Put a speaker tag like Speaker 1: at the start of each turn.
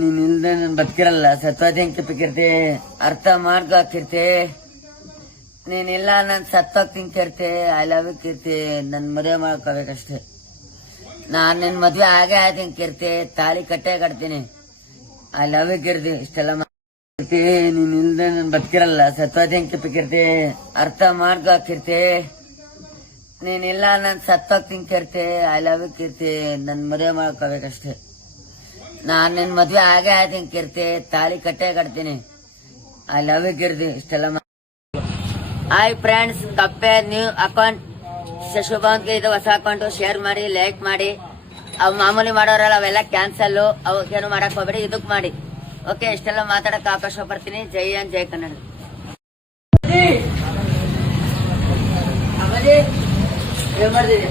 Speaker 1: ನೀನ್ ಇಲ್ದೆ ನನ್ ಬದುಕಿರಲ್ಲ. ಸತ್ವಾದಿ ಅಂತ ಅರ್ಥ ಮಾಡ್ಕೋ ಹಾಕಿರ್ತಿ ನೀನಿಲ್ಲ ನಾನ್ ಸತ್ತೋಗ್ತೀನಿ ಕೀರ್ತಿ. ಐ ಲವ್ ಕೀರ್ತಿ. ನನ್ ಮದುವೆ ಮಾಡ್ಕೋಬೇಕಷ್ಟೇ. ನಾನ್ ನಿನ್ ಮದ್ವೆ ಆಗೇ ಆಯ್ತೀನಿ ಕೀರ್ತಿ. ತಾಳಿ ಕಟ್ಟೆ ಕಟ್ತೀನಿ. I love Keerthi. ಇಷ್ಟೆಲ್ಲ ಮಾಡ್ತಿ ನೀನ್ ಇಲ್ದೆ ನನ್ ಬದುಕಿರಲ್ಲ. ಸತ್ವಾದಿ ಅಂತ ಅರ್ಥ ಮಾಡ್ಕೋ ನೀನ್ ನೀನಿಲ್ಲ ನನ್ ಸತ್ತೋಗ್ತೀನಿ ಕೀರ್ತಿ. ಐ ಲವ್ ಕೀರ್ತಿ. ನನ್ ಮದುವೆ ಮಾಡ್ಕೋಬೇಕಷ್ಟೇ. ನಾನ್ ನಿನ್ ಮದ್ವೆ ಆಗೇ ಆಯ್ತೀನಿ ಕೀರ್ತಿ. ತಾಳಿ ಕಟ್ಟೆ ಕಟ್ತೀನಿ. I love you Keerthi. ಇಷ್ಟೆಲ್ಲ ಹಾಯ್ ಫ್ರೆಂಡ್ಸ್ ಕಪ್ಪೆ ನ್ಯೂ ಅಕೌಂಟ್ ಶಶುಭಾಂತ್ ಇದು, ಹೊಸ ಅಕೌಂಟ್ ಶೇರ್ ಮಾಡಿ ಲೈಕ್ ಮಾಡಿ. ಅವ್ ಮಾಮೂಲಿ ಮಾಡೋರಲ್ಲ ಅವೆಲ್ಲ ಕ್ಯಾನ್ಸಲ್ ಅವಕ್ಕೇನು ಮಾಡಕ್ ಹೋಗ್ಬೇಡಿ, ಇದಕ್ ಮಾಡಿ. ಓಕೆ ಇಷ್ಟೆಲ್ಲ ಮಾತಾಡಕ್ ಅವಕಾಶ ಬರ್ತೀನಿ ಜೈ ಅಂಡ್ ಜೈ ಕನ್ನಡ. ಏನ್ ಮಾಡ್ತಿದ್ದೀರಿ?